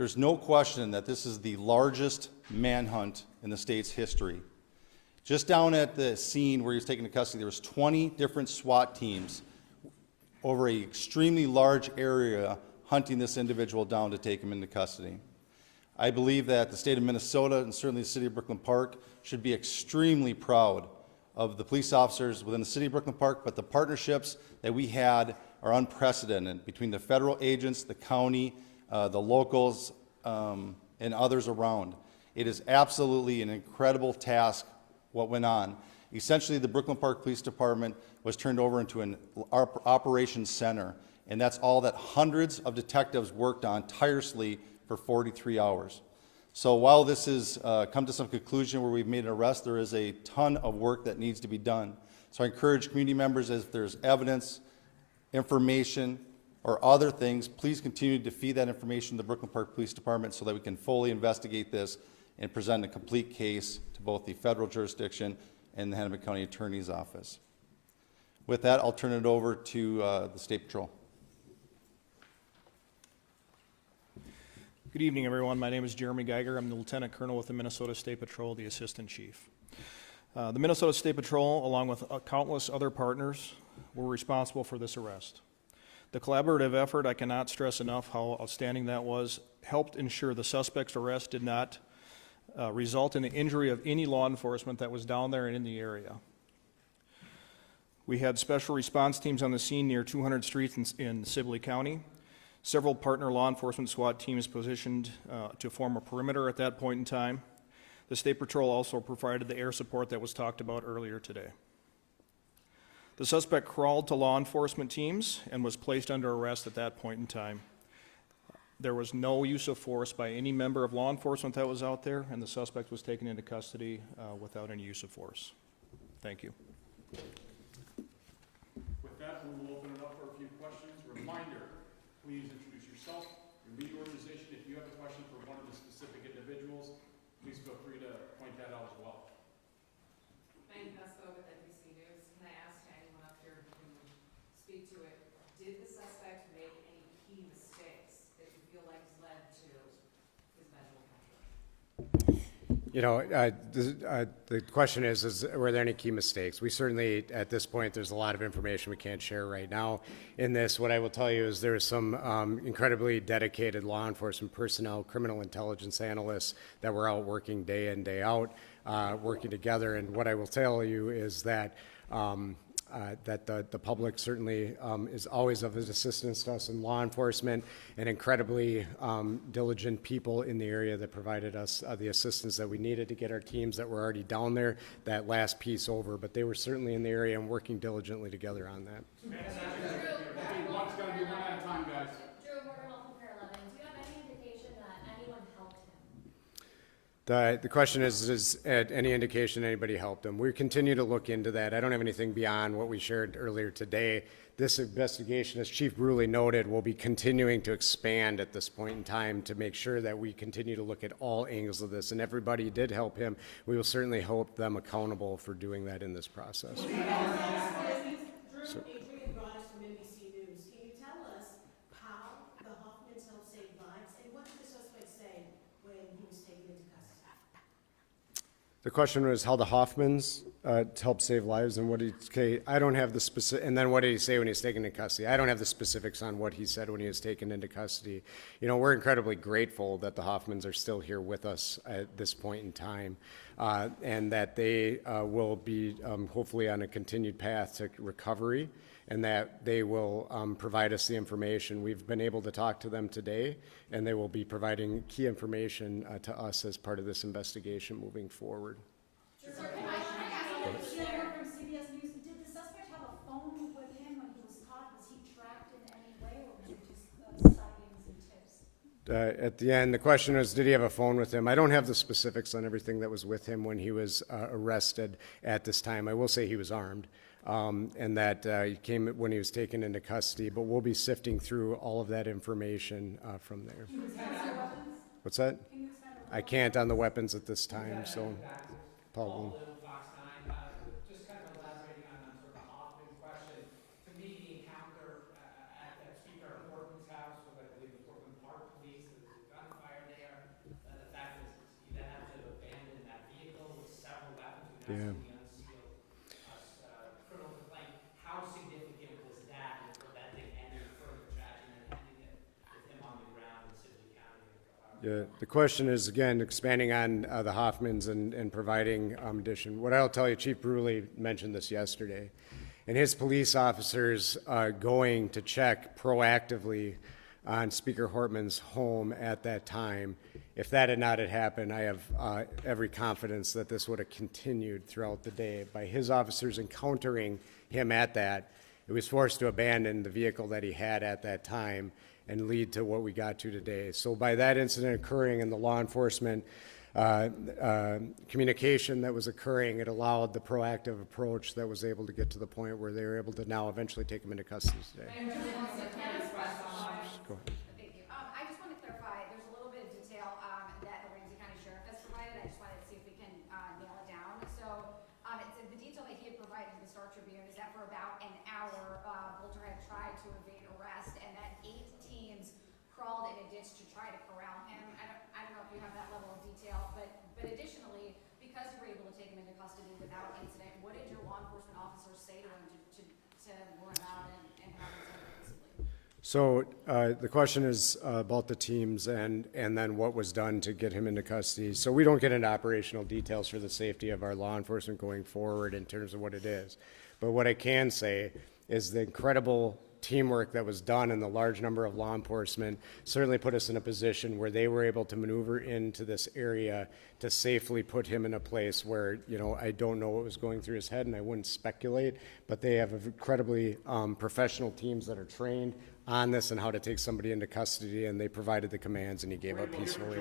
There's no question that this is the largest manhunt in the state's history. Just down at the scene where he was taken into custody, there was 20 different SWAT teams over an extremely large area hunting this individual down to take him into custody. I believe that the state of Minnesota and certainly the city of Brooklyn Park should be extremely proud of the police officers within the city of Brooklyn Park, but the partnerships that we had are unprecedented between the federal agents, the county, the locals, and others around. It is absolutely an incredible task what went on. Essentially, the Brooklyn Park Police Department was turned over into an operations center, and that's all that hundreds of detectives worked on tirelessly for 43 hours. So while this has come to some conclusion where we've made an arrest, there is a ton of work that needs to be done. So I encourage community members, if there's evidence, information, or other things, please continue to feed that information to the Brooklyn Park Police Department so that we can fully investigate this and present a complete case to both the federal jurisdiction and the Hennepin County Attorney's Office. With that, I'll turn it over to the State Patrol. Good evening, everyone. My name is Jeremy Geiger. I'm the Lieutenant Colonel with the Minnesota State Patrol, the Assistant Chief. The Minnesota State Patrol, along with countless other partners, were responsible for this arrest. The collaborative effort, I cannot stress enough how outstanding that was, helped ensure the suspect's arrest did not result in the injury of any law enforcement that was down there and in the area. We had special response teams on the scene near 200 streets in Sibley County. Several partner law enforcement SWAT teams positioned to form a perimeter at that point in time. The State Patrol also provided the air support that was talked about earlier today. The suspect crawled to law enforcement teams and was placed under arrest at that point in time. There was no use of force by any member of law enforcement that was out there, and the suspect was taken into custody without any use of force. Thank you. With that, we will open it up for a few questions. Reminder, please introduce yourself, your media organization. If you have a question for one of the specific individuals, please feel free to point that out as well. Can I ask anyone up here who can speak to it, did the suspect make any key mistakes that you feel like led to his medical capture? You know, the question is were there any key mistakes? We certainly, at this point, there's a lot of information we can't share right now. In this, what I will tell you is there is some incredibly dedicated law enforcement personnel, criminal intelligence analysts that were out working day in, day out, working together. And what I will tell you is that the public certainly is always of assistance to us in law enforcement, and incredibly diligent people in the area that provided us the assistance that we needed to get our teams that were already down there that last piece over. But they were certainly in the area and working diligently together on that. One's going to be one at a time, guys. Drew, Morgan Wolf from Pier 11. Do you have any indication that anyone helped him? The question is any indication anybody helped him? We continue to look into that. I don't have anything beyond what we shared earlier today. This investigation, as Chief Bruley noted, will be continuing to expand at this point in time to make sure that we continue to look at all angles of this. And everybody who did help him, we will certainly hold them accountable for doing that in this process. Drew, Adrian Broadus from NBC News. Can you tell us how the Hoffmans helped save lives, and what did the suspect say when he was taken into custody? The question was how the Hoffmans helped save lives, and what did he say? I don't have the specific, and then what did he say when he was taken into custody? I don't have the specifics on what he said when he was taken into custody. You know, we're incredibly grateful that the Hoffmans are still here with us at this point in time, and that they will be hopefully on a continued path to recovery, and that they will provide us the information. We've been able to talk to them today, and they will be providing key information to us as part of this investigation moving forward. Sir, can I ask you from CBS News, did the suspect have a phone with him when he was caught? Was he tracked in any way, or was it just sightings and tips? At the end, the question is, did he have a phone with him? I don't have the specifics on everything that was with him when he was arrested at this time. I will say he was armed. And that he came when he was taken into custody, but we'll be sifting through all of that information from there. What's that? I can't on the weapons at this time, so Paul. Just kind of elaborating on sort of the Hoffman question. To me, the encounter at Speaker Horton's house was, I believe, the Portland Park Police. There was a gunfire Yeah. arresting the unsealed criminal complaint. How significant was that in preventing any further tragedy and ending it with him on the ground in Sibley County? Yeah, the question is, again, expanding on the Hoffmans and providing addition. What I'll tell you, Chief Bruley mentioned this yesterday, and his police officers going to check proactively on Speaker Hortman's home at that time. If that had not had happened, I have every confidence that this would have continued throughout the day. By his officers encountering him at that, it was forced to abandon the vehicle that he had at that time and lead to what we got to today. So by that incident occurring and the law enforcement communication that was occurring, it allowed the proactive approach that was able to get to the point where they were able to now eventually take him into custody today. Go ahead. Thank you. I just want to clarify, there's a little bit of detail that the Ramsey County Sheriff has provided. I just wanted to see if we can nail it down. So it's the detail that he had provided to the Star Tribune is that for about an hour, Bolter had tried to evade arrest and that 8 teams crawled in a ditch to try to corral him. I don't know if you have that level of detail, but additionally, because you were able to take him into custody without incident, what did your law enforcement officers say to him to lure him out and have him taken peaceably? So the question is about the teams and then what was done to get him into custody. So we don't get into operational details for the safety of our law enforcement going forward in terms of what it is. But what I can say is the incredible teamwork that was done and the large number of law enforcement certainly put us in a position where they were able to maneuver into this area to safely put him in a place where, you know, I don't know what was going through his head and I wouldn't speculate, but they have incredibly professional teams that are trained on this and how to take somebody into custody, and they provided the commands and he gave up peacefully.